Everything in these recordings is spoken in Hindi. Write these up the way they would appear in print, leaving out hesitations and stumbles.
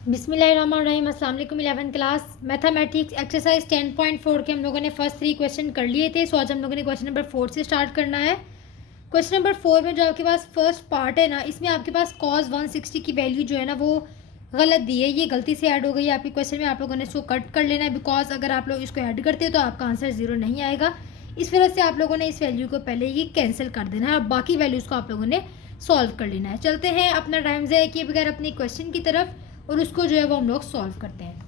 बिस्मिल्लाहिर्रहमानिर्रहीम। अस्सलाम वालेकुम। 11th क्लास मैथमेटिक्स एक्सरसाइज 10.4 के हम लोगों ने फर्स्ट 3 क्वेश्चन कर लिए थे। सो आज हम लोगों ने क्वेश्चन नंबर 4 से स्टार्ट करना है। क्वेश्चन नंबर 4 में जो आपके पास फर्स्ट पार्ट है ना, इसमें आपके पास cos 160 की वैल्यू जो है ना वो गलत दी है, ये गलती से ऐड हो गई है आपके क्वेश्चन में। आप लोगों ने इसको कट कर लेना है, बिकॉज अगर आप लोग इसको ऐड करते हो तो आपका आंसर 0 नहीं आएगा। इस वजह से आप लोगों ने इस वैल्यू को पहले ही कैंसिल कर देना है और बाकी वैल्यूज़ को आप लोगों ने सॉल्व कर लेना है। चलते हैं अपना टाइम ज़ाया किए बगैर अपने क्वेश्चन की तरफ और उसको जो है वो हम लोग सॉल्व करते हैं।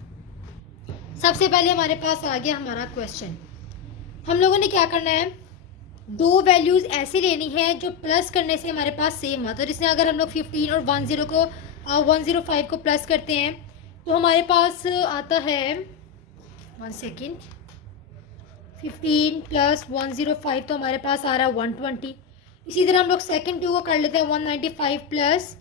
सबसे पहले हमारे पास आ गया हमारा क्वेश्चन। हम लोगों ने क्या करना है, दो वैल्यूज़ ऐसी लेनी है जो प्लस करने से हमारे पास सेम आता है। इसमें अगर हम लोग 15 और 105 को प्लस करते हैं तो हमारे पास आता है 1 सेकेंड 15 प्लस 105 तो हमारे पास आ रहा है 120। इसी तरह हम लोग सेकेंड टू को कर लेते हैं 195 प्लस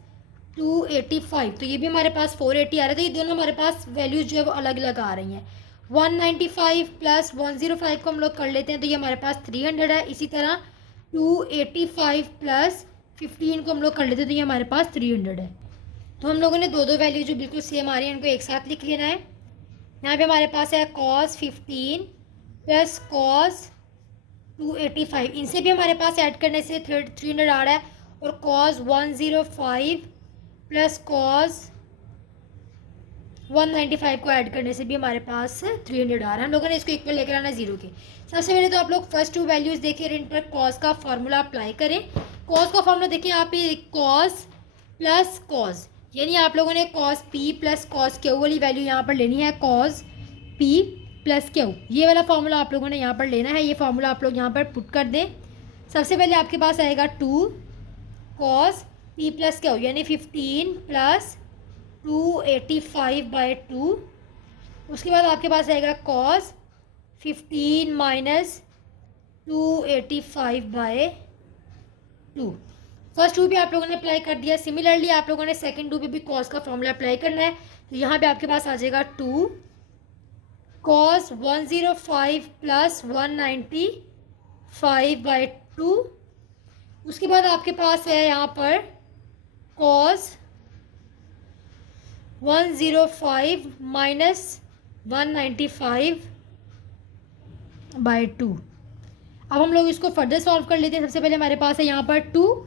285 तो ये भी हमारे पास 480 आ रहा है। तो ये दोनों हमारे पास वैल्यूज़ जो है वो अलग अलग आ रही हैं। 195 प्लस 105 को हम लोग कर लेते हैं तो ये हमारे पास 300 है। इसी तरह 285 प्लस 15 को हम लोग कर लेते हैं तो ये हमारे पास 300 है। तो हम लोगों ने दो दो वैल्यू जो बिल्कुल सेम आ रही है इनको एक साथ लिख लेना है। यहाँ पे हमारे पास है cos 15 प्लस cos 285, इनसे भी हमारे पास ऐड करने से 300 आ रहा है। और cos 105 प्लस cos 195 को ऐड करने से भी हमारे पास 300 आ रहा है। हम लोगों ने इसको इक्वल लेकर आना है 0 के। सबसे पहले तो आप लोग फर्स्ट टू वैल्यूज़ देखिए और इन पर cos का फार्मूला अप्लाई करें। cos का फार्मूला देखिए यहाँ पे cos प्लस cos, यानी आप लोगों ने cos p plus cos q वाली वैल्यू यहाँ पर लेनी है, cos p प्लस q, ये वाला फार्मूला आप लोगों ने यहाँ पर लेना है। ये फार्मूला आप लोग यहाँ पर पुट कर दें। सबसे पहले आपके पास आएगा 2 cos p प्लस q यानी 15 प्लस 285/2। उसके बाद आपके पास आएगा cos 15 माइनस 285/2। फर्स्ट टू भी आप लोगों ने अप्लाई कर दिया। सिमिलरली आप लोगों ने सेकंड टू पे भी cos का फॉर्मूला अप्लाई करना है। तो यहाँ पे आपके पास आ जाएगा 2 cos 105 प्लस 195/2। उसके बाद आपके पास है यहाँ पर cos 105 माइनस 195/2। अब हम लोग इसको फर्दर सॉल्व कर लेते हैं। सबसे पहले हमारे पास है यहाँ पर 2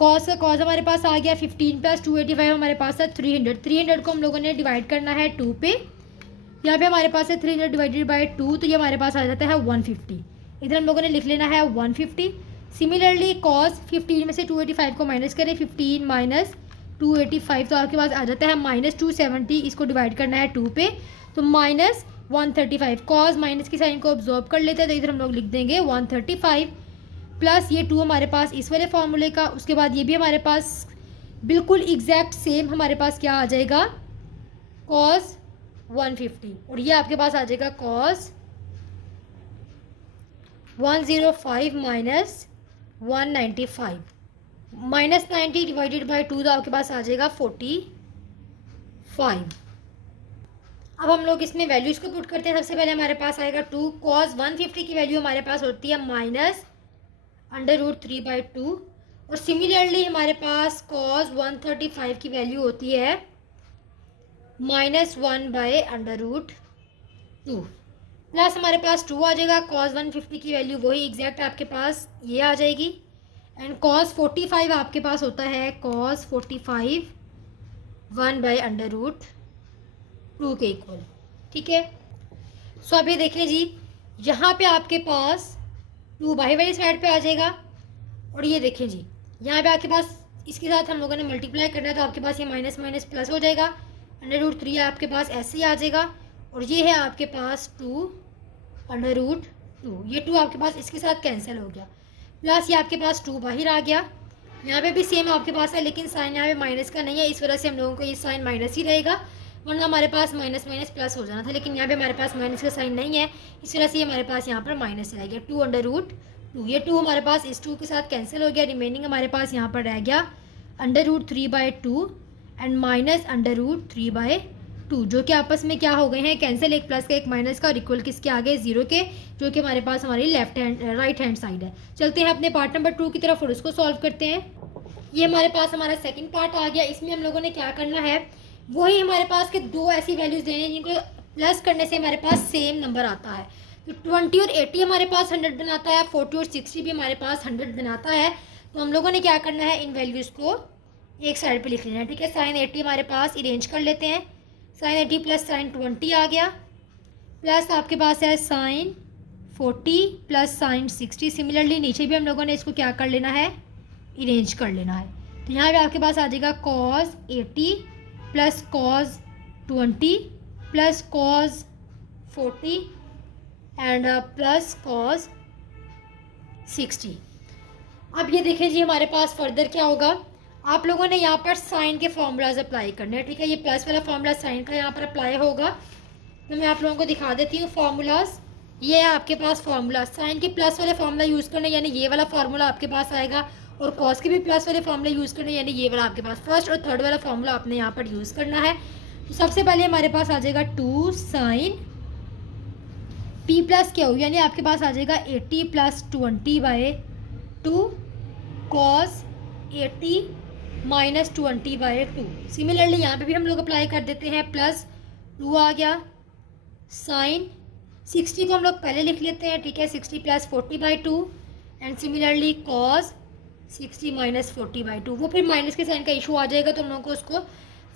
cos का cos हमारे पास आ गया 15 प्लस 285 हमारे पास है 300 को हम लोगों ने डिवाइड करना है 2 पे। यहाँ पे हमारे पास है 300 डिवाइडेड बाई 2 तो ये हमारे पास आ जाता है 150। इधर हम लोगों ने लिख लेना है 150। सिमिलरली cos 15 में से 285 को माइनस करें, 15 माइनस 285 तो आपके पास आ जाता है -270। इसको डिवाइड करना है 2 पे तो -135। cos माइनस की साइन को ऑब्जॉर्व कर लेते हैं तो इधर हम लोग लिख देंगे 135 प्लस ये 2 हमारे पास इस वाले फार्मूले का। उसके बाद ये भी हमारे पास बिल्कुल एग्जैक्ट सेम हमारे पास क्या आ जाएगा cos 150 और ये आपके पास आ जाएगा cos 105 माइनस 195 -90 डिवाइडेड बाई 2 तो आपके पास आ जाएगा 45। अब हम लोग इसमें वैल्यूज़ को पुट करते हैं। सबसे पहले हमारे पास आएगा 2 cos 150 की वैल्यू हमारे पास होती है -√3/2 और सिमिलरली हमारे पास cos 135 की वैल्यू होती है -1/√2 प्लस हमारे पास 2 आ जाएगा। cos 150 की वैल्यू वही एग्जैक्ट आपके पास ये आ जाएगी। एंड cos 45 आपके पास होता है cos 45 1/√2 के इक्वल। ठीक है, सो अब ये देखिए जी, यहाँ पे आपके पास 2 बाई वाली साइड पे आ जाएगा और ये देखें जी यहाँ पे आपके पास इसके साथ हम लोगों ने मल्टीप्लाई करना है तो आपके पास ये माइनस माइनस प्लस हो जाएगा। √3 आपके पास ऐसे ही आ जाएगा और ये है आपके पास 2/√2। ये 2 आपके पास इसके साथ कैंसिल हो गया प्लस ये आपके पास 2 बाहर आ गया। यहाँ पे भी सेम आपके पास है लेकिन साइन यहाँ पे माइनस का नहीं है, इस वजह से हम लोगों को ये साइन माइनस ही रहेगा, वरना हमारे पास माइनस माइनस प्लस हो जाना था। लेकिन यहाँ पे हमारे पास माइनस का साइन नहीं है, इस वजह से हमारे पास यहाँ पर माइनस रह गया 2/√2। ये 2 हमारे पास इस 2 के साथ कैंसिल हो गया। रिमेनिंग हमारे पास यहाँ पर रह गया √3/2 एंड -√3/2 जो कि आपस में क्या हो गए हैं कैंसिल, एक प्लस का एक माइनस का और इक्वल किसके आगे 0 के, जो कि हमारे पास हमारी राइट हैंड साइड है। चलते हैं अपने पार्ट नंबर 2 की तरफ और उसको सॉल्व करते हैं। ये हमारे पास हमारा सेकंड पार्ट आ गया। इसमें हम लोगों ने क्या करना है, वही हमारे पास के दो ऐसी वैल्यूज़ देनी है जिनको प्लस करने से हमारे पास सेम नंबर आता है। तो 20 और 80 हमारे पास 100 बनाता है, 40 और 60 भी हमारे पास 100 बनाता है। तो हम लोगों ने क्या करना है, इन वैल्यूज़ को एक साइड पे लिख लेना है, ठीक है। साइन 80 हमारे पास अरेंज कर लेते हैं। साइन 80 प्लस साइन 20 आ गया, प्लस आपके पास है साइन 40 प्लस साइन 60। सिमिलरली नीचे भी हम लोगों ने इसको क्या कर लेना है, अरेंज कर लेना है। तो यहाँ पे आपके पास आ जाएगा cos 80 plus cos 20 plus cos 40 and plus cos 60। अब ये देखें जी, हमारे पास फर्दर क्या होगा, आप लोगों ने यहाँ पर साइन के फॉर्मूलाज अप्लाई करने हैं, ठीक है। ये प्लस वाला फॉर्मूला साइन का यहाँ पर अप्लाई होगा, तो मैं आप लोगों को दिखा देती हूँ फार्मूलाज। ये है आपके पास फार्मूला, साइन के प्लस वाले फार्मूला यूज़ करने, यानी ये वाला फार्मूला आपके पास आएगा, और कॉस के भी प्लस वाले फार्मूला यूज़ करने, यानी ये वाला आपके पास फर्स्ट और थर्ड वाला फार्मूला आपने यहाँ पर यूज़ करना है। तो सबसे पहले हमारे पास आ जाएगा 2 साइन पी प्लस क्यू, यानी आपके पास आ जाएगा 80 प्लस 20/2 कॉस 80 माइनस 20/2। सिमिलरली यहाँ पे भी हम लोग अप्लाई कर देते हैं, प्लस 2 आ गया, साइन 60 को हम लोग पहले लिख लेते हैं, ठीक है। 60 plus 40/2 and similarly cos 60 minus 40/2। वो फिर माइनस के साइन का इशू आ जाएगा, तो हम लोगों को उसको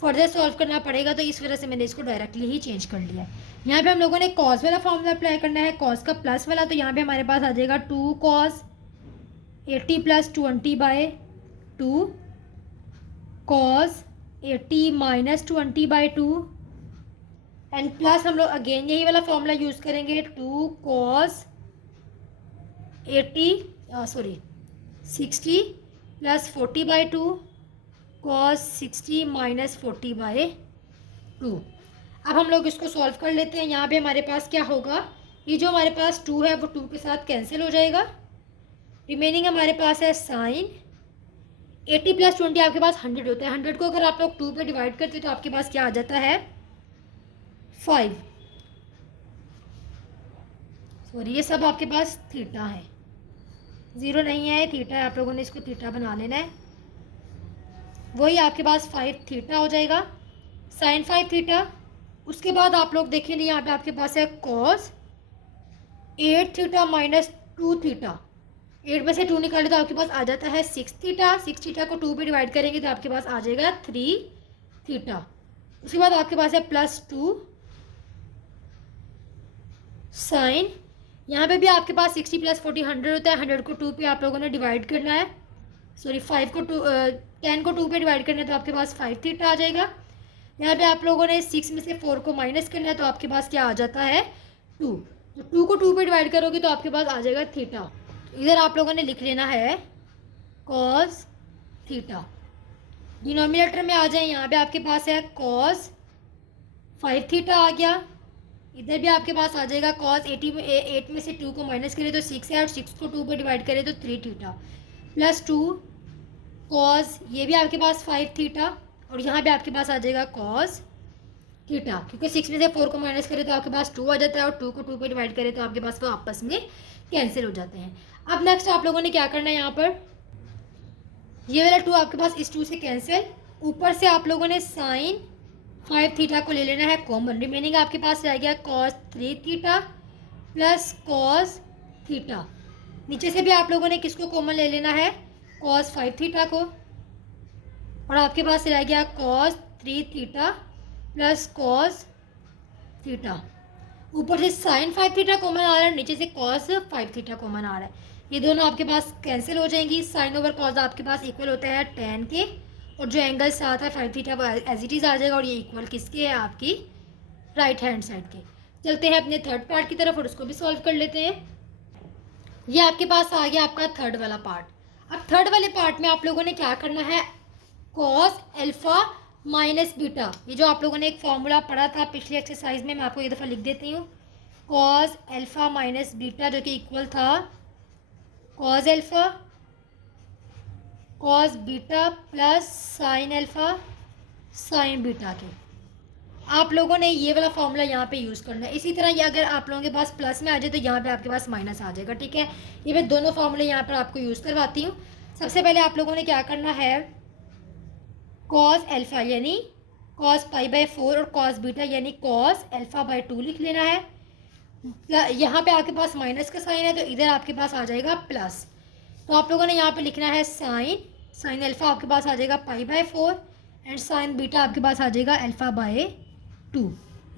फर्दर सॉल्व करना पड़ेगा, तो इस वजह से मैंने इसको डायरेक्टली ही चेंज कर लिया है। यहाँ पे हम लोगों ने कॉस वाला फॉर्मूला अप्लाई करना है, कॉस का प्लस वाला, तो यहाँ पे हमारे पास आ जाएगा 2 cos 80 plus 20/2 cos 80 minus 20/2 and plus हम लोग अगेन यही वाला फॉर्मूला यूज़ करेंगे, 2 कॉस 60 प्लस 40/2 कॉस 60 माइनस 40/2। अब हम लोग इसको सॉल्व कर लेते हैं। यहाँ पे हमारे पास क्या होगा, ये जो हमारे पास 2 है वो 2 के साथ कैंसिल हो जाएगा, रिमेनिंग हमारे पास है साइन 80 प्लस 20 आपके पास 100 होता है। 100 को अगर आप लोग 2 पे डिवाइड करते हैं तो आपके पास क्या आ जाता है, 5। सॉरी, ये सब आपके पास थीटा है, ज़ीरो नहीं है, थीटा है, आप लोगों ने इसको थीटा बना लेना है। वही आपके पास 5 थीटा हो जाएगा, साइन 5 थीटा। उसके बाद आप लोग देखेंगे यहाँ पे आपके पास है कॉस 8 थीटा माइनस 2 थीटा। 8 में से 2 निकाले तो आपके पास आ जाता है 6 थीटा। 6 थीटा को 2 पे डिवाइड करेंगे तो आपके पास आ जाएगा 3 थीटा। उसके बाद आपके पास है प्लस 2 साइन, यहाँ पे भी आपके पास 60 प्लस 40 100 होता है। 100 को 2 पे आप लोगों ने डिवाइड करना है, सॉरी 10 को 2 पे डिवाइड करना है, तो आपके पास 5 थीटा आ जाएगा। यहाँ पे आप लोगों ने 6 में से 4 को माइनस करना है, तो आपके पास क्या आ जाता है 2। तो 2 को 2 पे डिवाइड करोगे तो आपके पास आ जाएगा थीटा। इधर आप लोगों ने लिख लेना है कॉस थीटा। डिनोमिनेटर में आ जाए, यहाँ पे आपके पास है कॉस 5 थीटा आ गया। इधर भी आपके पास आ जाएगा कॉस 8 में से 2 को माइनस करें तो 6 है, और 6 को 2 पे डिवाइड करें तो 3 थीटा, प्लस 2 कॉस, ये भी आपके पास 5 थीटा, और यहाँ पे आपके पास आ जाएगा कॉस थीटा, क्योंकि 6 में से 4 को माइनस करें तो आपके पास 2 आ जाता है, और 2 को 2 पे डिवाइड करें तो आपके पास वो आपस में कैंसिल हो जाते हैं। अब नेक्स्ट आप लोगों ने क्या करना है, यहाँ पर ये वाला 2 आपके पास इस 2 से कैंसिल, ऊपर से आप लोगों ने साइन 5 थीटा को ले लेना है कॉमन। रिमेनिंग आपके पास रह गया cos 3 theta plus cos theta. नीचे से भी आप लोगों ने किसको कॉमन ले लेना है, कॉस 5 थीटा को, और आपके पास रह गया cos 3 theta plus cos theta. ऊपर से साइन 5 थीटा कॉमन आ रहा है, नीचे से कॉस 5 थीटा कॉमन आ रहा है। ये दोनों आपके पास कैंसिल हो जाएंगी। साइन ओवर कॉस आपके पास इक्वल होता है tan के, और जो एंगल साथ है 5 थीटा वो एज इट इज़ आ जाएगा, और ये इक्वल किसके है, आपकी राइट हैंड साइड के। चलते हैं अपने थर्ड पार्ट की तरफ और उसको भी सॉल्व कर लेते हैं। ये आपके पास आ गया आपका थर्ड वाला पार्ट। अब थर्ड वाले पार्ट में आप लोगों ने क्या करना है, कॉस अल्फा माइनस बीटा, ये जो आप लोगों ने एक फॉर्मूला पढ़ा था पिछली एक्सरसाइज में, मैं आपको एक दफ़ा लिख देती हूँ। कॉस अल्फा माइनस बीटा जो कि इक्वल था cos alpha cos beta plus sine alpha sign beta के। आप लोगों ने ये वाला फॉर्मूला यहाँ पे यूज़ करना है। इसी तरह ये अगर आप लोगों के पास प्लस में आ जाए तो यहाँ पे आपके पास माइनस आ जाएगा, ठीक है। ये मैं दोनों फॉर्मूले यहाँ पर आपको यूज़ करवाती हूँ। सबसे पहले आप लोगों ने क्या करना है, कॉस अल्फा यानी कॉस पाई बाय 4 और कॉस बीटा यानी कॉस अल्फा बाय 2 लिख लेना है। यहाँ पे आपके पास माइनस का साइन है तो इधर आपके पास आ जाएगा प्लस। तो आप लोगों ने यहाँ पे लिखना है साइन अल्फा आपके पास आ जाएगा pi by 4 and sign beta आपके पास आ जाएगा अल्फा बाय 2।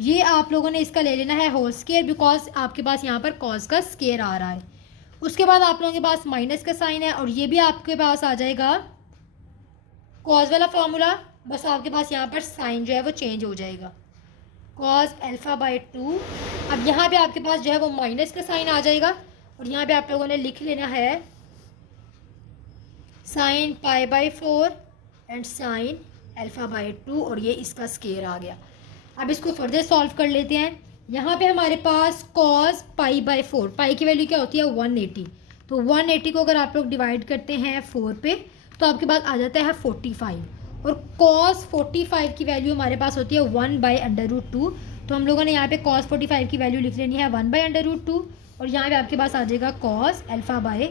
ये आप लोगों ने इसका ले लेना है होल स्केयर बिकॉज आपके पास यहाँ पर कॉस का स्केयर आ रहा है। उसके बाद आप लोगों के पास माइनस का साइन है और ये भी आपके पास आ जाएगा कॉस वाला फॉर्मूला, बस आपके पास यहाँ पर साइन जो है वो चेंज हो जाएगा कॉस अल्फा बाय 2। अब यहाँ पे आपके पास जो है वो माइनस का साइन आ जाएगा और यहाँ पे आप लोगों ने लिख लेना है sine pi by 4 and sine alpha by 2 और ये इसका स्केयर आ गया। अब इसको फर्दर सॉल्व कर लेते हैं। यहाँ पे हमारे पास कॉस पाई बाय 4, पाई की वैल्यू क्या होती है 180, तो 180 को अगर आप लोग डिवाइड करते हैं 4 पे तो आपके पास आ जाता है 45 और कॉस 45 की वैल्यू हमारे पास होती है 1/√2। तो हम लोगों ने यहाँ पे कॉस 45 की वैल्यू लिख लेनी है 1/√2 और यहाँ पे आपके पास आ जाएगा cos alpha by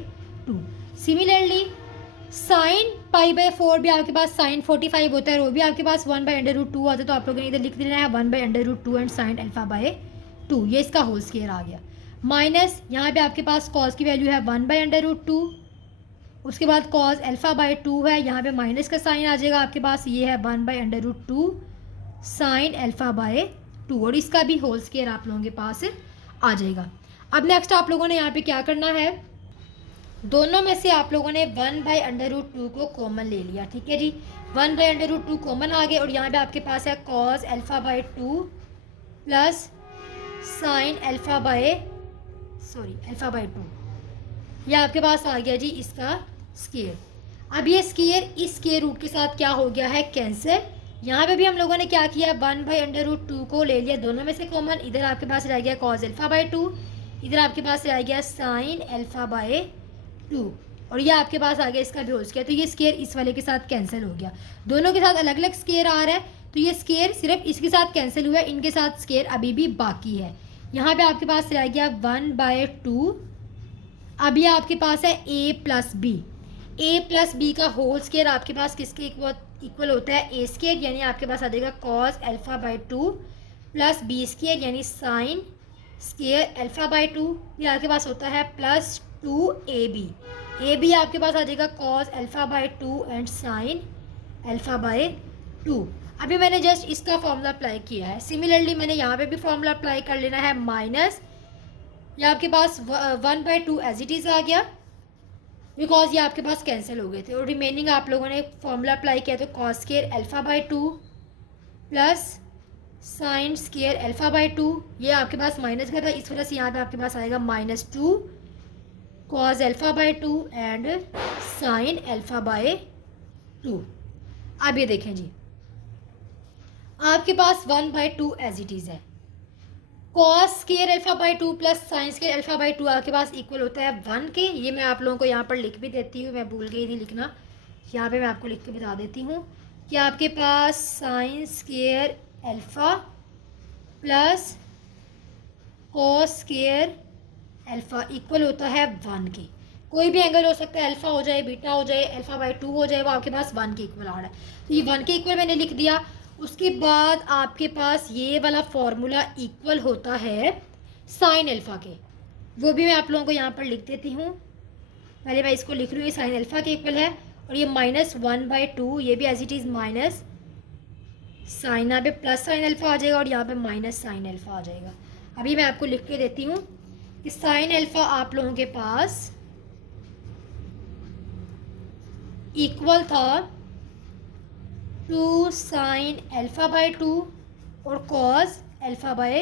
2। Similarly sine pi by 4 भी आपके पास साइन 45 होता है और वो भी आपके पास 1/√2 आता है। तो आप लोगों ने इधर लिख देना है 1/√2 एंड साइन अल्फा बाय 2, ये इसका होल स्केयर आ गया। माइनस यहाँ पे आपके पास कॉस की वैल्यू है 1/√2, उसके बाद कॉस अल्फा बाय 2 है, यहाँ पे माइनस का साइन आ जाएगा आपके पास, ये है 1/√2 साइन अल्फा बाय 2 और इसका भी होल स्केयर आप लोगों के पास आ जाएगा। अब नेक्स्ट आप लोगों ने यहाँ पे क्या करना है, दोनों में से आप लोगों ने 1/√2 को कॉमन ले लिया, ठीक है जी। 1/√2 कॉमन आ गए और यहाँ पे आपके पास है cos alpha by 2 plus sine alpha by 2, ये आपके पास आ गया जी इसका स्केयर। अब ये स्केयर इस स्केयर रूट के साथ क्या हो गया है कैंसिल। यहाँ पे भी हम लोगों ने क्या किया 1/√2 को ले लिया दोनों में से कॉमन, इधर आपके पास रह गया कॉस अल्फा बाय 2, इधर आपके पास रह गया साइन अल्फा बाय 2 और ये आपके पास आ गया इसका भी होल स्केयर। तो ये स्केयर इस वाले के साथ कैंसिल हो गया, दोनों के साथ अलग अलग स्केयर आ रहा है तो ये स्केयर सिर्फ इसके साथ कैंसिल हुआ है, इनके साथ स्केयर अभी भी बाकी है। यहाँ पे आपके पास रह गया 1/2। अब ये आपके पास है a प्लस बी का होल स्केयर आपके पास किसके इक्वल होता है a स्केयर, यानी आपके पास आ जाएगा cos alpha by 2 plus B square यानी साइन स्केयर अल्फा बाय 2, ये आपके पास होता है प्लस 2ab आपके पास आ जाएगा cos alpha by 2 and sine alpha by 2। अभी मैंने जस्ट इसका फॉर्मूला अप्लाई किया है। सिमिलरली मैंने यहाँ पे भी फॉर्मूला अप्लाई कर लेना है माइनस, ये आपके पास 1/2 एज इट इज़ आ गया बिकॉज ये आपके पास कैंसिल हो गए थे और रिमेनिंग आप लोगों ने फॉर्मूला अप्लाई किया तो cos square alpha by 2 plus sign square alpha by 2, ये आपके पास माइनस का था इस वजह से यहाँ पे आपके पास आएगा -2 cos alpha by 2 and sine alpha by 2। अब ये देखें जी आपके पास 1/2 एज इट इज़ है, cos square alpha by 2 plus sign square alpha by 2 आपके पास इक्वल होता है 1 के। ये मैं आप लोगों को यहाँ पर लिख भी देती हूँ, मैं भूल गई थी लिखना, यहाँ पे मैं आपको लिख के बता देती हूँ कि आपके पास sine square alpha plus cos square alpha equal होता है 1 के। कोई भी एंगल हो सकता है, अल्फा हो जाए, बीटा हो जाए, अल्फा बाय 2 हो जाए, वो आपके पास 1 के इक्वल आ रहा है। तो ये 1 के इक्वल मैंने लिख दिया। उसके बाद आपके पास ये वाला फॉर्मूला इक्वल होता है साइन अल्फा के, वो भी मैं आप लोगों को यहाँ पर लिख देती हूँ। पहले मैं इसको लिख रही हूँ, ये साइन अल्फा के इक्वल है और ये -1/2, ये भी as it is minus sine, यहाँ पे प्लस साइन अल्फा आ जाएगा और यहाँ पे माइनस साइन अल्फा आ जाएगा। अभी मैं आपको लिख के देती हूँ कि साइन अल्फा आप लोगों के पास इक्वल था 2 साइन अल्फा बाय 2 और कॉस अल्फा बाय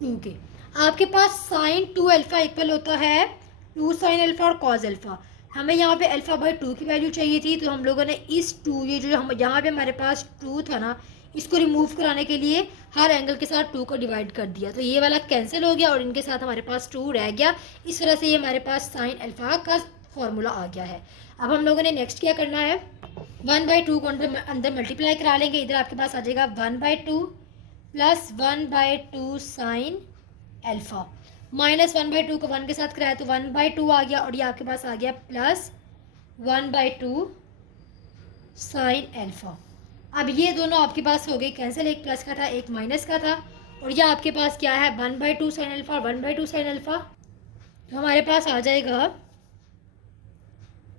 2 के। आपके पास साइन 2 अल्फा इक्वल होता है 2 साइन अल्फा और कॉस अल्फा। हमें यहाँ पे अल्फा बाय 2 की वैल्यू चाहिए थी तो हम लोगों ने इस 2, ये जो हम यहाँ पे हमारे पास 2 था ना, इसको रिमूव कराने के लिए हर एंगल के साथ 2 को डिवाइड कर दिया तो ये वाला कैंसिल हो गया और इनके साथ हमारे पास 2 रह गया। इस तरह से ये हमारे पास साइन अल्फा का फॉर्मूला आ गया है। अब हम लोगों ने नेक्स्ट क्या करना है, 1/2 को अंदर मल्टीप्लाई करा लेंगे, इधर आपके पास आ जाएगा 1/2 प्लस 1/2 साइन अल्फा, -1/2 को 1 के साथ कराया तो 1/2 आ गया और ये आपके पास आ गया प्लस 1/2 साइन अल्फा। अब ये दोनों आपके पास हो गए कैंसिल, एक प्लस का था एक माइनस का था, और ये आपके पास क्या है 1/2 साइन अल्फ़ा, 1/2 साइन अल्फ़ा। तो हमारे पास आ जाएगा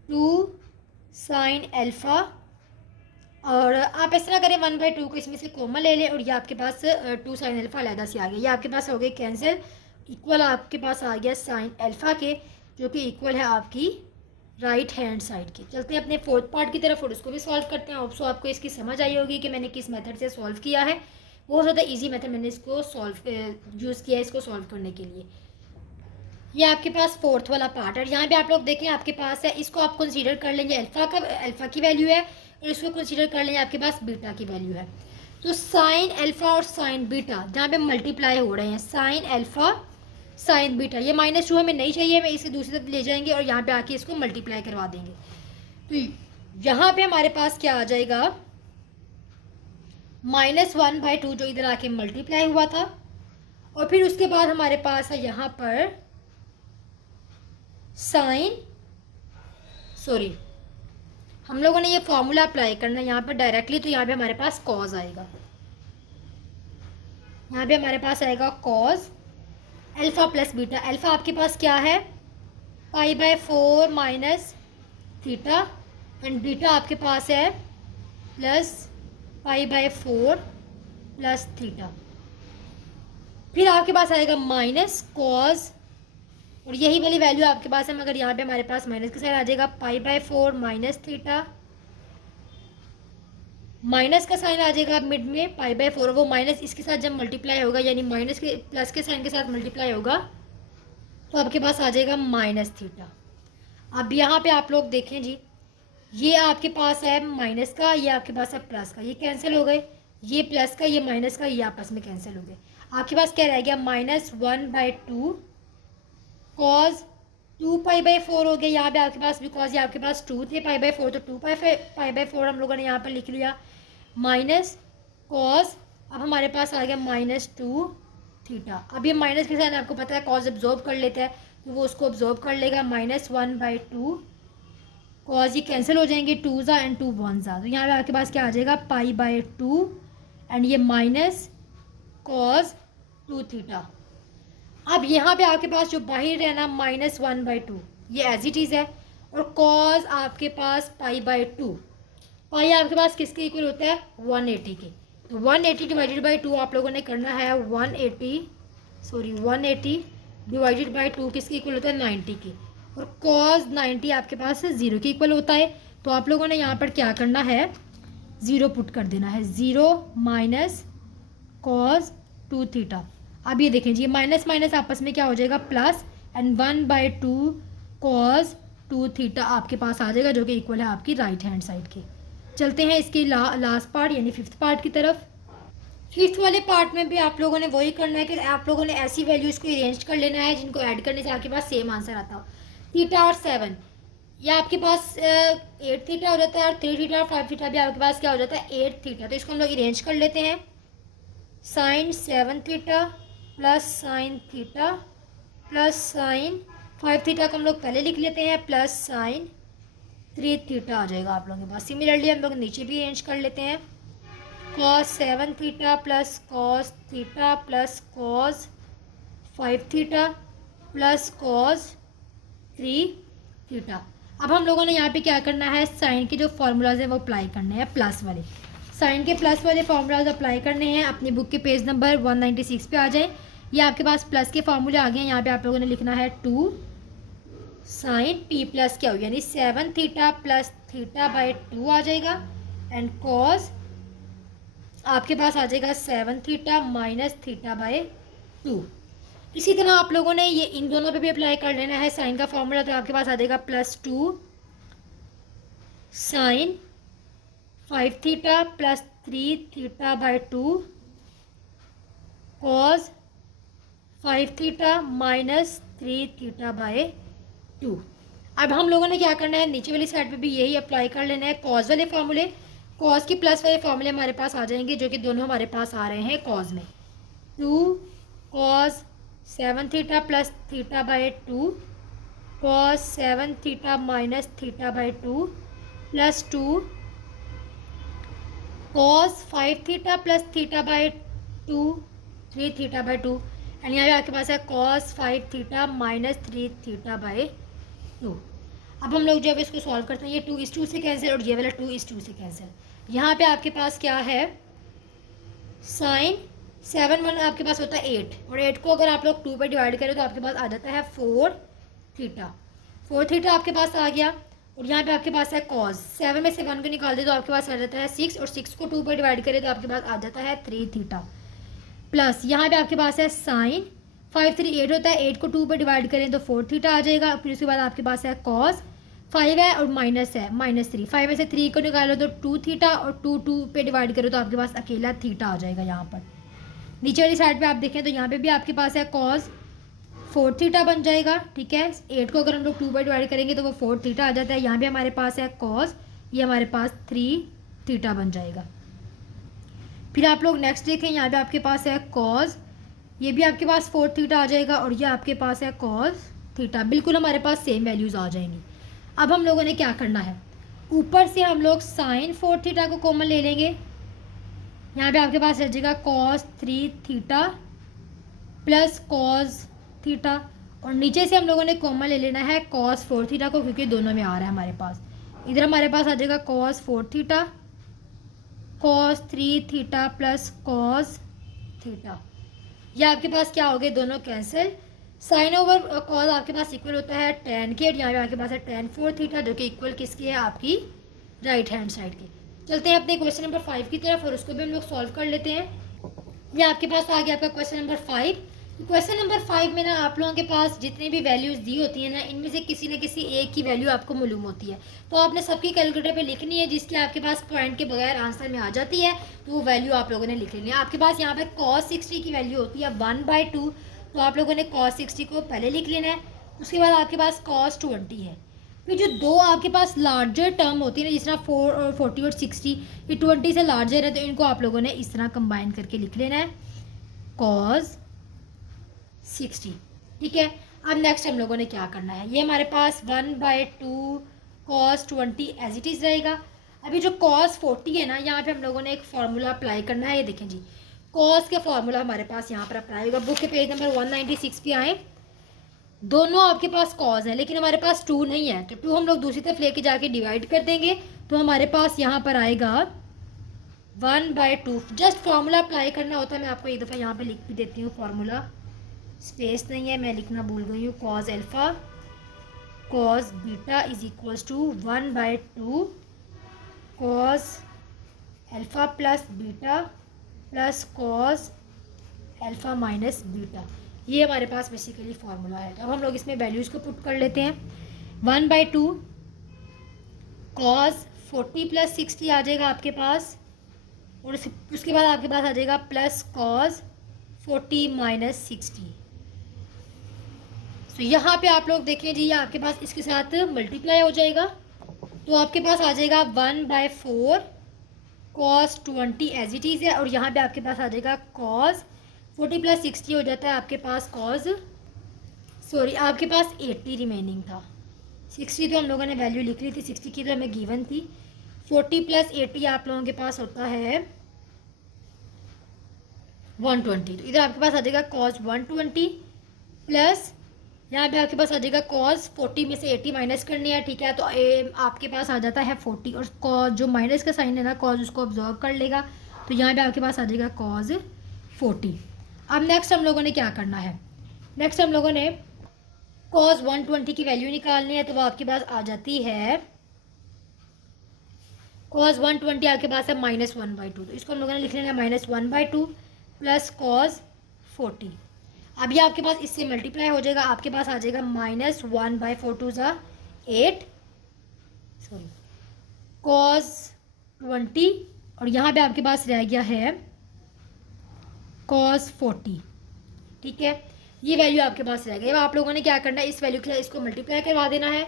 2 साइन अल्फ़ा, और आप इस तरह करें 1/2 को इसमें से कॉमन ले लें, और ये आपके पास 2 साइन अल्फ़ा अलहदा से आ गया। ये आपके पास हो गए कैंसिल, इक्वल आपके पास आ गया साइन अल्फ़ा के, जो कि इक्वल है आपकी राइट हैंड साइड के। चलते हैं अपने फोर्थ पार्ट की तरफ और उसको भी सॉल्व करते हैं। ऑप्सो आपको इसकी समझ आई होगी कि मैंने किस मेथड से सॉल्व किया है। बहुत ज़्यादा इजी मेथड मैंने इसको यूज़ किया है इसको सॉल्व करने के लिए। ये आपके पास फोर्थ वाला पार्ट है। यहाँ पे आप लोग देखें आपके पास है, इसको आप कंसीडर कर लेंगे अल्फ़ा की वैल्यू है, और इसको कंसीडर कर लेंगे आपके पास बीटा की वैल्यू है। तो साइन अल्फ़ा और साइन बीटा जहाँ पे मल्टीप्लाई हो रहे हैं, साइन अल्फ़ा साइन बीटा, ये -2 हमें नहीं चाहिए, हमें इसे दूसरी तरफ ले जाएंगे और यहाँ पे आके इसको मल्टीप्लाई करवा देंगे। तो यहाँ पे हमारे पास क्या आ जाएगा -1/2 जो इधर आके मल्टीप्लाई हुआ था, और फिर उसके बाद हमारे पास है यहाँ पर हम लोगों ने ये फॉर्मूला अप्लाई करना है यहाँ पर डायरेक्टली, तो यहाँ पे हमारे पास कॉज आएगा, यहाँ पे हमारे पास आएगा cos alpha plus beta. Alpha आपके पास क्या है π/4 माइनस थीटा, एंड बीटा आपके पास है प्लस π/4 प्लस थीटा। फिर आपके पास आएगा माइनस कॉज, और यही वाली वैल्यू आपके पास है, मगर यहाँ पे हमारे पास माइनस के साइड आ जाएगा π/4 माइनस थीटा, माइनस का साइन आ जाएगा मिड में π/4, वो माइनस इसके साथ जब मल्टीप्लाई होगा, यानी माइनस के प्लस के साइन के साथ मल्टीप्लाई होगा, तो आपके पास आ जाएगा माइनस थीटा। अब यहाँ पे आप लोग देखें जी, ये आपके पास है माइनस का, ये आपके पास है प्लस का, ये कैंसिल हो गए, ये प्लस का ये माइनस का ये आपस में कैंसिल हो गए। आपके पास क्या रह गया -1/2 कॉज 2π/4 हो गया। यहाँ पे आपके पास बिकॉज ये आपके पास 2 थे π/4, तो 2π/4 हम लोगों ने यहाँ पर लिख लिया, माइनस कॉज, अब हमारे पास आ गया -2 थीटा। अब ये माइनस के साइन आपको पता है कॉज अब्जॉर्ब कर लेता है, तो वो उसको अब्जॉर्ब कर लेगा -1/2 कॉज, ये कैंसिल हो जाएंगे 2 ज़ा एंड 2 1 ज़ा, तो यहाँ पे आपके पास क्या आ जाएगा π/2 एंड ये माइनस कॉज 2 थीटा। अब यहाँ पे आपके पास जो बाहर रहना -1/2 ये एज इट इज़ है, और कॉज आपके पास π/2, पाई आपके पास किसके इक्वल होता है 180 के, तो 180 डिवाइडेड बाई 2 आप लोगों ने करना है 180 डिवाइडेड बाई 2 किसके इक्वल होता है 90 के, और कॉज 90 आपके पास 0 के इक्वल होता है। तो आप लोगों ने यहाँ पर क्या करना है 0 पुट कर देना है, 0 माइनस कॉज 2 थीटा। अब ये देखें जी माइनस माइनस आपस में क्या हो जाएगा प्लस, एंड 1/2 कॉज 2 थीटा आपके पास आ जाएगा, जो कि इक्वल है आपकी राइट हैंड साइड के। चलते हैं इसकी लास्ट पार्ट यानी फिफ्थ पार्ट की तरफ। फिफ्थ वाले पार्ट में भी आप लोगों ने वही करना है कि आप लोगों ने ऐसी वैल्यूज़ को अरेंज कर लेना है जिनको ऐड करने से आपके पास सेम आंसर आता हो। थीटा और 7 या आपके पास 8 थीटा हो जाता है, और 3 थीटा और 5 थीटा भी आपके पास क्या हो जाता है 8 थीटा। तो इसको हम लोग अरेंज कर लेते हैं, sine 7 theta plus sine theta plus sine 5 theta को हम लोग पहले लिख लेते हैं, प्लस साइन 3 थीटा आ जाएगा आप लोगों के पास। सिमिलरली हम लोग नीचे भी अरेंज कर लेते हैं, cos 7 theta plus cos theta plus cos 5 theta plus cos 3 theta. अब हम लोगों ने यहाँ पे क्या करना है, साइन के जो फार्मूलाज हैं वो अप्लाई करने हैं, प्लस वाले साइन के प्लस वाले फार्मूलाज अप्लाई करने हैं। अपनी बुक के पेज नंबर 196 पे आ जाएं। ये आपके पास प्लस के फार्मूले आ गए हैं। यहाँ पे आप लोगों ने लिखना है 2 साइन पी प्लस क्या हो, यानी 7 थीटा प्लस थीटा बाई 2 आ जाएगा, एंड कॉस आपके पास आ जाएगा 7 थीटा माइनस थीटा बाई 2। इसी तरह आप लोगों ने ये इन दोनों पे भी अप्लाई कर लेना है साइन का फॉर्मूला, तो आपके पास आ जाएगा +2 sine 5 theta plus 3 theta by 2 cos 5 theta minus 3 theta by 2। अब हम लोगों ने क्या करना है, नीचे वाली साइड पे भी यही अप्लाई कर लेना है, कॉज वाले फार्मूले, कॉज की प्लस वाले फार्मूले हमारे पास आ जाएंगे, जो कि दोनों हमारे पास आ रहे हैं कॉज में। 2 cos 7 theta plus theta by 2 cos 7 theta minus theta by 2 plus 2 cos 5 theta plus theta by 2, 3 theta by 2, and यहाँ पे आपके पास है cos 5 theta minus 3 theta by 2। अब हम लोग जब इसको सॉल्व करते हैं, ये 2:2 से कैंसिल और ये वाला 2:2 से कैंसिल। यहाँ पे आपके पास क्या है, साइन 7 1 आपके पास होता है 8, और 8 को अगर आप लोग 2 पे डिवाइड करें तो आपके पास आ जाता है 4 थीटा। 4 थीटा आपके पास आ गया, और यहाँ पे आपके पास है कॉस 7 में से 1 को निकाल दे तो आपके पास आ जाता है 6, और 6 को 2 पर डिवाइड करें तो आपके पास आ जाता है 3 थीटा। प्लस यहाँ पे आपके पास है साइन 5 3 8 होता है, 8 को 2 पर डिवाइड करें तो 4 थीटा आ जाएगा। फिर उसके बाद आपके पास है कॉस 5 है और माइनस है -3, 5 में से 3 को निकालो तो 2 थीटा, और 2 पे डिवाइड करो तो आपके पास अकेला थीटा आ जाएगा। यहाँ पर नीचे वाली साइड पे आप देखें तो यहाँ पे भी आपके पास है कॉस 4 थीटा बन जाएगा, ठीक है। 8 को अगर हम लोग 2 पर डिवाइड करेंगे तो वो 4 थीटा आ जाता है। यहाँ पे हमारे पास है कॉस, ये हमारे पास 3 थीटा बन जाएगा। फिर आप लोग नेक्स्ट देखें, यहाँ पे आपके पास है कॉस, ये भी आपके पास 4 थीटा आ जाएगा, और ये आपके पास है कॉस थीटा, बिल्कुल हमारे पास सेम वैल्यूज़ आ जाएंगी। अब हम लोगों ने क्या करना है, ऊपर से हम लोग साइन 4 थीटा को कॉमन ले लेंगे। यहाँ पे आपके पास रह जाएगा cos 3 theta plus cos theta, और नीचे से हम लोगों ने कॉमन ले लेना है कॉस 4 थीटा को, क्योंकि दोनों में आ रहा है हमारे पास। इधर हमारे पास आ जाएगा cos 4 theta, cos 3 theta plus cos theta. ये आपके पास क्या हो गए, दोनों कैंसिल। साइन ओवर कॉस आपके पास इक्वल होता है tan के, और यहाँ पे आपके पास है tan 4 थीटा, जो कि इक्वल किसके है, आपकी राइट हैंड साइड के। चलते हैं अपने क्वेश्चन नंबर 5 की तरफ, और उसको भी हम लोग सॉल्व कर लेते हैं। ये आपके पास आ गया आपका क्वेश्चन नंबर 5। क्वेश्चन नंबर 5 में ना आप लोगों के पास जितनी भी वैल्यूज़ दी होती है ना, इनमें से किसी न किसी एक की वैल्यू आपको मालूम होती है, तो आपने सबकी कैलकुलेटर पे लिखनी है, जिसकी आपके पास पॉइंट के बगैर आंसर में आ जाती है, तो वो वैल्यू आप लोगों ने लिख लेनी है। आपके पास यहाँ पे cos 60 की वैल्यू होती है 1/2, तो आप लोगों ने cos 60 को पहले लिख लेना है। उसके बाद आपके पास cos 20 है। फिर जो दो आपके पास लार्जर टर्म होती है ना, जिस तरह 4 और 40 और 60, ये 20 से लार्जर है, तो इनको आप लोगों ने इस तरह कंबाइन करके लिख लेना है, cos 60, ठीक है। अब नेक्स्ट हम लोगों ने क्या करना है, ये हमारे पास 1/2 cos 20 एज इट इज़ रहेगा। अभी जो cos 40 है ना, यहाँ पे हम लोगों ने एक फार्मूला अप्लाई करना है। ये देखें जी, cos का फार्मूला हमारे पास यहाँ पर अप्लाई होगा। बुक के पेज नंबर 196 पे आए। दोनों आपके पास cos है, लेकिन हमारे पास 2 नहीं है, तो 2 हम लोग दूसरी तरफ लेके जाके डिवाइड कर देंगे, तो हमारे पास यहाँ पर आएगा 1/2। जस्ट फार्मूला अप्लाई करना होता है। मैं आपको एक दफ़ा यहाँ पे लिख भी देती हूँ फार्मूला, स्पेस नहीं है, मैं लिखना भूल गई हूँ। cos alpha cos beta is equals to 1/2 cos alpha plus beta plus cos alpha minus beta. ये हमारे पास बेसिकली फार्मूला है। तो अब हम लोग इसमें वैल्यूज़ को पुट कर लेते हैं। 1/2 cos 40 प्लस 60 आ जाएगा आपके पास, और उसके बाद आपके पास आ जाएगा प्लस cos 40 माइनस 60। तो यहाँ पे आप लोग देखें जी, ये आपके पास इसके साथ मल्टीप्लाई हो जाएगा, तो आपके पास आ जाएगा 1/4 cos 20 एज इट इज़ है, और यहाँ पे आपके पास आ जाएगा cos 40 प्लस 60 हो जाता है आपके पास आपके पास 80 रिमेनिंग था। 60 तो हम लोगों ने वैल्यू लिख ली थी, 60 की तो हमें गिवन थी। 40 प्लस 80 आप लोगों के पास होता है 120। तो इधर आपके पास आ जाएगा cos 120 प्लस यहाँ पे आपके पास आ जाएगा cos 40 में से 80 माइनस करनी है, ठीक है। तो आपके पास आ जाता है 40, और cos जो माइनस का साइन है ना, cos उसको ऑब्जर्व कर लेगा, तो यहाँ पे आपके पास आ जाएगा cos 40। अब नेक्स्ट हम लोगों ने क्या करना है, नेक्स्ट हम लोगों ने cos 120 की वैल्यू निकालनी है, तो वो आपके पास आ जाती है cos 120 आपके पास है -1/2, तो इसको हम लोगों ने लिख लेना है -1/2 प्लस cos 40। अब ये आपके पास इससे मल्टीप्लाई हो जाएगा, आपके पास आ जाएगा -1/4 2 ज़ा 8 cos 20, और यहाँ पे आपके पास रह गया है cos 40, ठीक है। ये वैल्यू आपके पास रह गई। अब आप लोगों ने क्या करना है, इस वैल्यू के साथ इसको मल्टीप्लाई करवा देना है।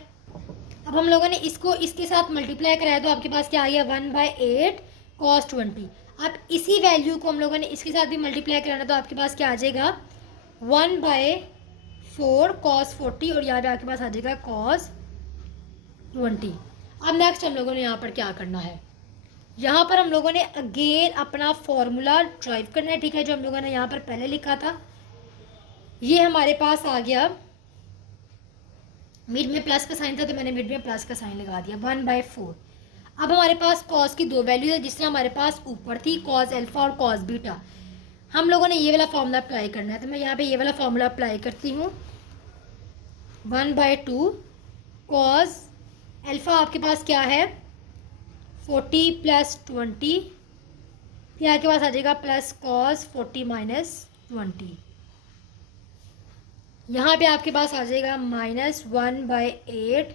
अब हम लोगों ने इसको इसके साथ मल्टीप्लाई कराया, तो आपके पास क्या आ गया 1/8 cos 20। अब इसी वैल्यू को हम लोगों ने इसके साथ भी मल्टीप्लाई कराना, तो आपके पास क्या आ जाएगा 1/4 cos 40, और यहाँ पे आपके पास आ जाएगा cos 20। अब नेक्स्ट हम लोगों ने यहाँ पर क्या करना है, यहाँ पर हम लोगों ने अगेन अपना फॉर्मूला ड्राइव करना है, ठीक है, जो हम लोगों ने यहाँ पर पहले लिखा था। ये हमारे पास आ गया, मिड में प्लस का साइन था तो मैंने मिड में प्लस का साइन लगा दिया, 1/4। अब हमारे पास कॉस की दो वैल्यूज है, जिस तरह हमारे पास ऊपर थी कॉस अल्फा और कॉस बीटा। हम लोगों ने ये वाला फॉर्मूला अप्लाई करना है, तो मैं यहाँ पे ये वाला फॉर्मूला अप्लाई करती हूँ। 1/2 कॉस अल्फा आपके पास क्या है 40 + 20, फिर आपके पास आ जाएगा प्लस कॉस 40 - 20। यहाँ पे आपके पास आ जाएगा -1/8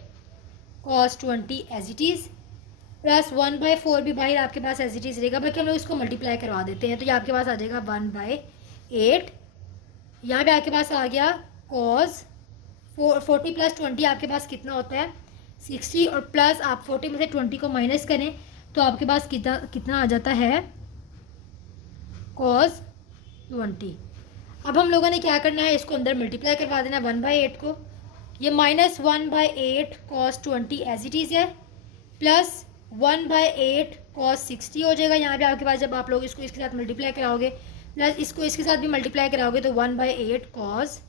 cos 20 as it is, plus 1/4 भी बाहर आपके पास एज इट इज़ रहेगा, बल्कि हम लोग इसको मल्टीप्लाई करवा देते हैं। तो ये आपके पास आ जाएगा 1/8। यहाँ पे आपके पास आ गया कॉस 40 + 20 आपके पास कितना होता है 60, और प्लस आप 40 में से 20 को माइनस करें तो आपके पास कितना आ जाता है कॉस 20। अब हम लोगों ने क्या करना है, इसको अंदर मल्टीप्लाई करवा देना 1/8 को। ये -1/8 कॉस 20 एज इट इज़ है, प्लस 1/8 कॉस 60 हो जाएगा। यहाँ पे आपके पास जब आप लोग इसको इसके साथ मल्टीप्लाई कराओगे, प्लस इसको इसके साथ भी मल्टीप्लाई कराओगे, तो 1/8 कॉस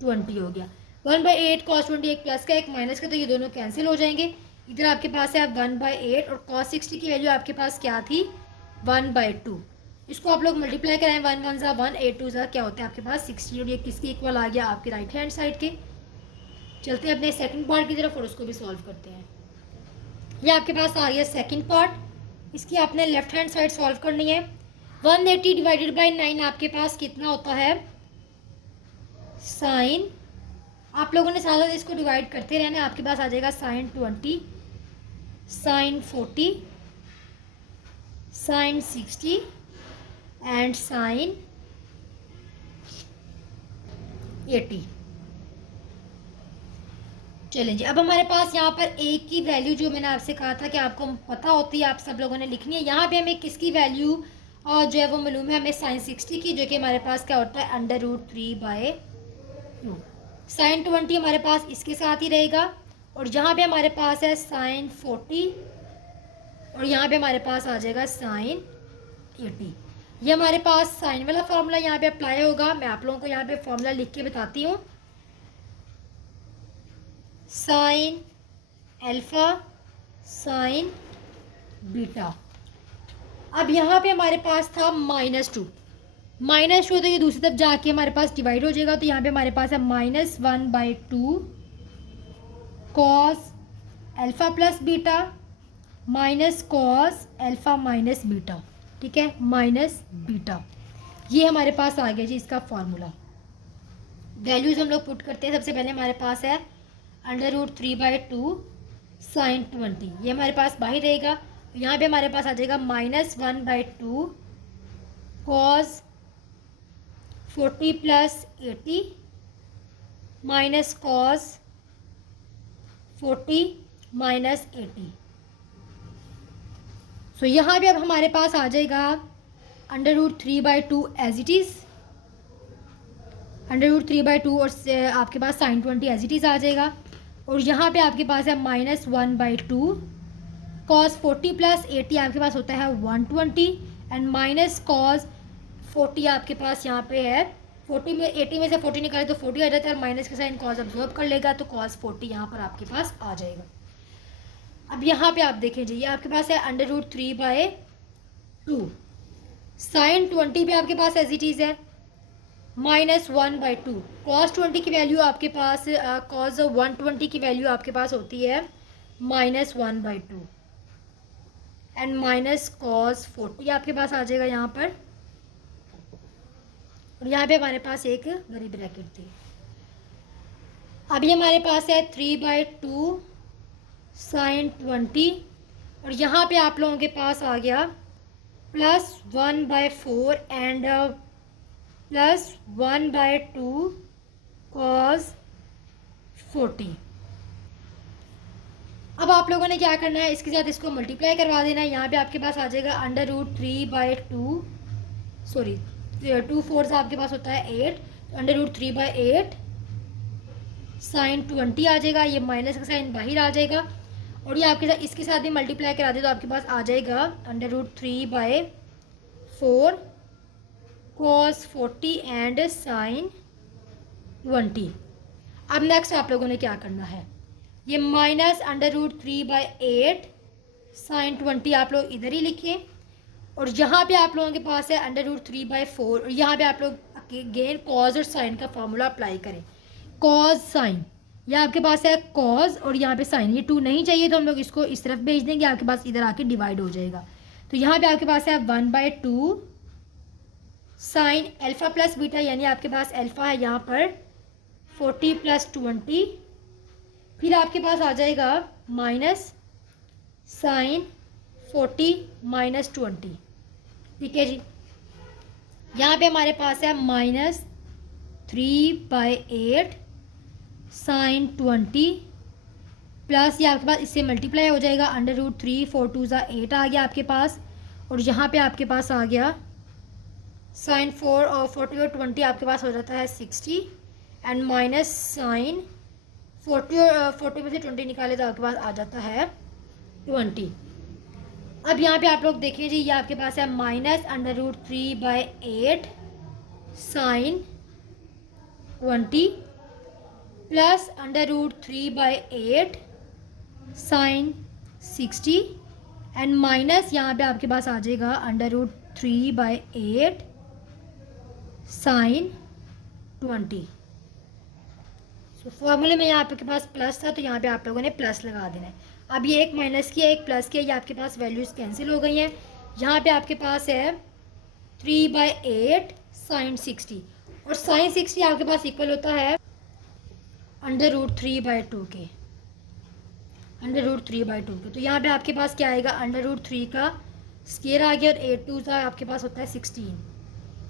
20 हो गया। 1/8 कॉस 20 एक प्लस का एक माइनस का, तो ये दोनों कैंसिल हो जाएंगे। इधर आपके पास है 1/8 और कॉस 60 की वैल्यू आपके पास क्या थी 1/2। इसको आप लोग मल्टीप्लाई कराएं, 1 1 ज़ा 1 8 2 ज़ा क्या होता है आपके पास 60, और ये किसके इक्वल आ गया आपके राइट हैंड साइड के। चलते हैं अपने सेकंड पार्ट की तरफ और उसको भी सॉल्व करते हैं। ये आपके पास आ गया सेकंड पार्ट, इसकी आपने लेफ्ट हैंड साइड सॉल्व करनी है। 180 / 9 आपके पास कितना होता है साइन, आप लोगों ने साथ साथ इसको डिवाइड करते रहना है। आपके पास आ जाएगा sine 20, sine 40, sine 60 and sine 80। चलें जी, अब हमारे पास यहाँ पर एक की वैल्यू जो मैंने आपसे कहा था कि आपको पता होती है, आप सब लोगों ने लिखनी है। यहाँ पे हमें किसकी वैल्यू और जो है वो मालूम है हमें साइन 60 की, जो कि हमारे पास क्या होता है √3/2। साइन 20 हमारे पास इसके साथ ही रहेगा, और यहाँ पे हमारे पास है साइन 40, और यहाँ पे हमारे पास आ जाएगा साइन 80। ये हमारे पास साइन वाला फॉर्मूला यहाँ पे अप्लाई होगा। मैं आप लोगों को यहाँ पे फॉर्मूला लिख के बताती हूँ। Sine alpha sign beta. अब यहाँ पे हमारे पास था -2, तो ये दूसरी तरफ जाके हमारे पास डिवाइड हो जाएगा। तो यहाँ पे हमारे पास है -1/2 cos alpha plus beta minus cos alpha minus beta, ठीक है, माइनस बीटा। ये हमारे पास आ गया जी इसका फॉर्मूला। वैल्यूज़ हम लोग पुट करते हैं। सबसे पहले हमारे पास है √3/2 साइन 20, ये हमारे पास बाहर रहेगा। यहाँ पे हमारे पास आ जाएगा -1/2 कॉस 40 + 80 माइनस कॉस 40 - 80। सो यहाँ पे अब हमारे पास आ जाएगा √3/2 एज इट इज़, √3/2 और आपके पास साइन 20 एज इट इज़ आ जाएगा। और यहाँ पे आपके पास है -1/2 कॉस 40 + 80 आपके पास होता है 120 एंड माइनस कॉस 40 आपके पास यहाँ पे है 40 में 80 में से 40 निकाले तो 40 आ जाता है, और माइनस के साइन कॉस अब्जॉर्ब कर लेगा तो कॉस 40 यहाँ पर आपके पास आ जाएगा। अब यहाँ पे आप देखें जी, ये आपके पास है √3/2 साइन 20 पे आपके पास एज इट इज़ है -1/2 कॉस 20 की वैल्यू आपके पास कॉस 120 की वैल्यू आपके पास होती है -1/2 एंड माइनस कॉस 40 आपके पास आ जाएगा यहाँ पर, और यहाँ पे हमारे पास एक बड़ी ब्रैकेट थी। अभी हमारे पास है 3/2 साइन 20, और यहाँ पे आप लोगों के पास आ गया +1/4 एंड +1/2 कॉस 40। अब आप लोगों ने क्या करना है, इसके साथ इसको मल्टीप्लाई करवा देना है। यहाँ पे आपके पास आ जाएगा √3/2, सॉरी 2 4 आपके पास होता है 8, √3/8 साइन 20 आ जाएगा, ये माइनस का साइन बाहर आ जाएगा, और ये आपके साथ इसके साथ भी मल्टीप्लाई करा दे तो आपके पास आ जाएगा √3/4 cos 40 एंड sin 20। अब नेक्स्ट आप लोगों ने क्या करना है, ये माइनस √3/8 sin 20 आप लोग इधर ही लिखिए, और यहाँ पे आप लोगों के पास है √3/4, और यहाँ पे आप लोग अगेन कॉज और साइन का फॉर्मूला अप्लाई करें। कॉज साइन, यह आपके पास है कॉज और यहाँ पे साइन, ये 2 नहीं चाहिए तो हम लोग इसको इस तरफ भेज देंगे, आपके पास इधर आके डिवाइड हो जाएगा। तो यहाँ पे आपके पास है 1/2 साइन अल्फ़ा प्लस बीटा, यानी आपके पास अल्फ़ा है यहाँ पर 40 + 20, फिर आपके पास आ जाएगा माइनस साइन 40 - 20। ठीक है जी, यहाँ पे हमारे पास है -3/8 sin 20 प्लस ये आपके पास इससे मल्टीप्लाई हो जाएगा √3, 4 2 = 8 आ गया आपके पास, और यहाँ पे आपके पास आ गया sin 4 और 40 और 20 आपके पास हो जाता है 60, एंड माइनस साइन 40 और 40 में से 20 निकाले तो आपके पास आ जाता है 20। अब यहाँ पे आप लोग देखिए जी, ये आपके पास है -√3/8 sin 20 plus √3/8 sin 60, and minus यहाँ पे आपके पास आ जाएगा √3/8 sin 20। तो फॉर्मूले में यहाँ आपके पास प्लस था तो यहाँ पे आप लोगों ने प्लस लगा देना है। अब ये एक माइनस किया एक प्लस किया, ये आपके पास वैल्यूज़ कैंसिल हो गई हैं। यहाँ पे आपके पास है 3/8 sin 60, और sin 60 आपके पास इक्वल होता है √3/2 के, √3/2 के। तो यहाँ पे आपके पास क्या आएगा, √3 का स्क्वायर आ गया और 8 2 आपके पास होता है 16,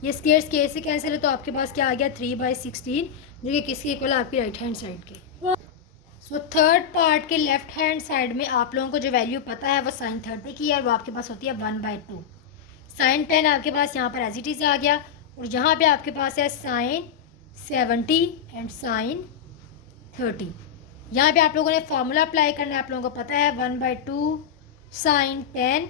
ये स्क्वायर स्क्वायर से कैंसिल है तो आपके पास क्या आ गया 3/16, जो कि किसके इक्वल है, आपकी राइट हैंड साइड के। सो थर्ड पार्ट के लेफ्ट हैंड साइड में आप लोगों को जो वैल्यू पता है वो sin 30 की है, वो आपके पास होती है 1/2। sin 10 आपके पास यहाँ पर एज इट इज़ आ गया, और यहाँ पे आपके पास है sin 70 एंड sin 30। यहाँ पे आप लोगों ने फार्मूला अप्लाई करना है, आप लोगों को पता है 1/2 sin 10,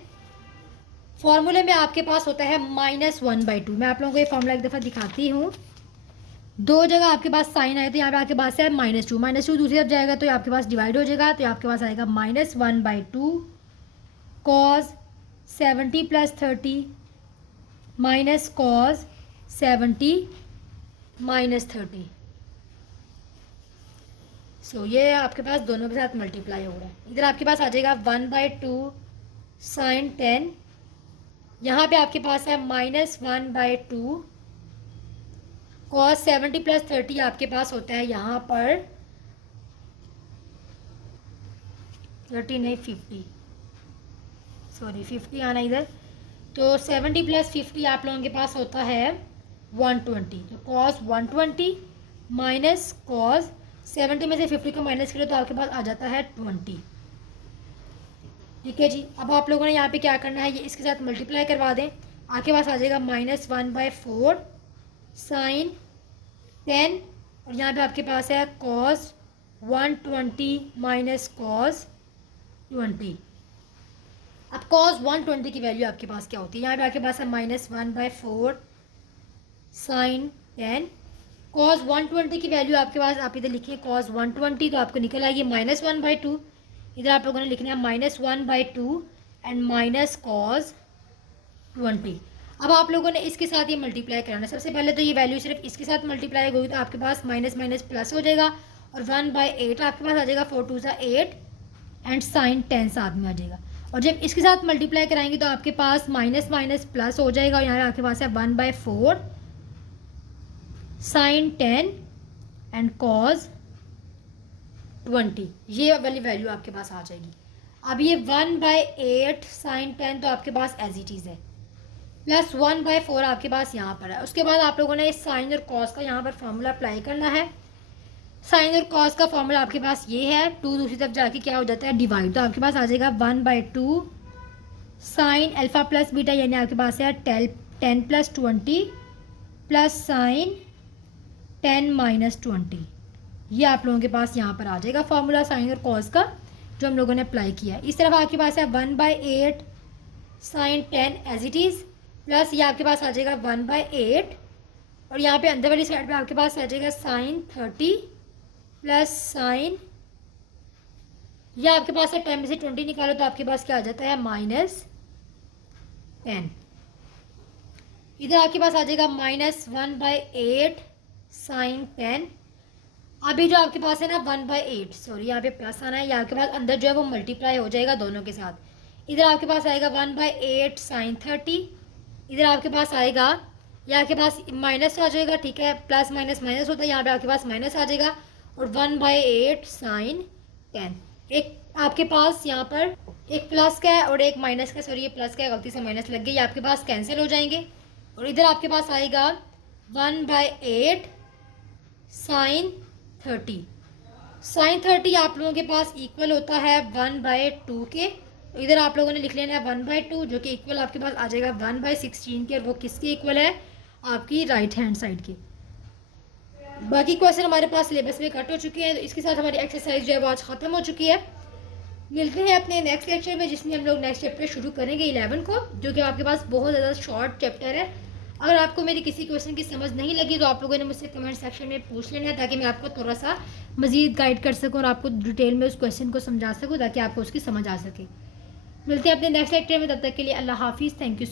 फॉर्मूले में आपके पास होता है -1/2। मैं आप लोगों को ये फार्मूला एक दफ़ा दिखाती हूँ, दो जगह आपके पास साइन आए तो यहाँ पे आपके पास है -2 दूसरी तरफ जाएगा तो आपके पास डिवाइड हो जाएगा, तो आपके पास आएगा -1/2 cos 70 + 30 माइनस cos 70 - 30। सो ये आपके पास दोनों के साथ मल्टीप्लाई हो रहा है। इधर आपके पास आ जाएगा 1/2 sin 10, यहाँ पे आपके पास है -1/2 cos 70 + 30 आपके पास होता है यहाँ पर 30 नहीं 50, सॉरी 50 आना इधर, तो 70 + 50 आप लोगों के पास होता है 120, तो cos 120 माइनस cos 70 में से 50 को माइनस करो तो आपके पास आ जाता है 20। ठीक है जी, अब आप लोगों ने यहाँ पे क्या करना है, ये इसके साथ मल्टीप्लाई करवा दें, आपके पास आ जाएगा -1/4 sin 10, और यहाँ पे आपके पास है cos 120 माइनस cos 20। अब cos 120 की वैल्यू आपके पास क्या होती है, यहाँ पे आपके पास है -1/4 sin 10, cos 120 की वैल्यू आपके पास, आप इधर लिखिए cos 120 तो आपको निकल आएगी -1/2, इधर आप लोगों ने लिखना है -1/2 एंड माइनस cos 20। अब आप लोगों ने इसके साथ ये मल्टीप्लाई कराना है। सबसे पहले तो ये वैल्यू सिर्फ इसके साथ मल्टीप्लाई होगी तो आपके पास माइनस माइनस प्लस हो जाएगा, और 1/8 आपके पास आ जाएगा, 4 2 = 8 एंड sin 10 साथ में आ जाएगा, और जब इसके साथ मल्टीप्लाई कराएंगे तो आपके पास माइनस माइनस प्लस हो जाएगा, और यहाँ आपके पास है 1/4 sin 10 एंड cos 20, ये वाली वैल्यू आपके पास आ जाएगी। अब ये 1/8 sin 10 तो आपके पास एज इट इज़ है, प्लस 1/4 आपके पास यहाँ पर है। उसके बाद आप लोगों ने साइन और कॉस का यहाँ पर फॉर्मूला अप्लाई करना है। साइन और कॉस का फॉर्मूला आपके पास ये है, 2 दूसरी तरफ जाके क्या हो जाता है डिवाइड, तो आपके पास आ जाएगा 1/2 साइन अल्फ़ा प्लस बीटा, यानी आपके पास है 10 + 20 प्लस साइन 10 - 20, ये आप लोगों के पास यहाँ पर आ जाएगा फॉर्मूला साइन और कॉस का। जो हम लोगों ने अप्लाई किया है। इस तरफ आपके पास है 1/8 sine 10 as it is, plus ये आपके पास आ जाएगा 1/8, और यहाँ पे अंदर वाली साइड पे आपके पास आ जाएगा साइन 30 प्लस साइन, ये आपके पास है 10 में से 20 निकालो तो आपके पास क्या आ जाता है -10। इधर आपके पास आ जाएगा -1/8 साइन 10। अभी जो आपके पास है ना 1/8, सॉरी यहाँ पे प्लस आना है, ये आपके पास अंदर जो है वो मल्टीप्लाई हो जाएगा दोनों के साथ। इधर आपके पास आएगा 1/8 साइन 30, इधर आपके पास आएगा, यहाँ के पास माइनस आ जाएगा, ठीक है, प्लस माइनस माइनस होता है, यहाँ पे आपके पास माइनस आ जाएगा, और 1/8 साइन 10। एक आपके पास यहाँ पर एक प्लस का है और एक माइनस का, सॉरी ये प्लस का है, गलती से माइनस लग गई, ये आपके पास कैंसिल हो जाएंगे, और इधर आपके पास आएगा 1/8 साइन 30। साइन 30 आप लोगों के पास इक्वल होता है 1/2 के, इधर आप लोगों ने लिख लेना है 1/2, जो कि इक्वल आपके पास आ जाएगा 1/16 के, और वो किसके इक्वल है, आपकी राइट हैंड साइड के। बाकी क्वेश्चन हमारे पास सिलेबस में कट हो चुके हैं, तो इसके साथ हमारी एक्सरसाइज जो है वो आज ख़त्म हो चुकी है। मिलते हैं अपने नेक्स्ट लेक्चर में, जिसमें हम लोग नेक्स्ट चैप्टर शुरू करेंगे 11 को, जो कि आपके पास बहुत ज़्यादा शॉर्ट चैप्टर है। अगर आपको मेरी किसी क्वेश्चन की समझ नहीं लगी तो आप लोगों ने मुझसे कमेंट सेक्शन में पूछ लेना है, ताकि मैं आपको थोड़ा सा मज़ीद गाइड कर सकूँ और आपको डिटेल में उस क्वेश्चन को समझा सकूँ, ताकि आपको उसकी समझ आ सके। मिलते हैं अपने नेक्स्ट लेक्चर में, तब तक के लिए अल्लाह हाफिज़, थैंक यू।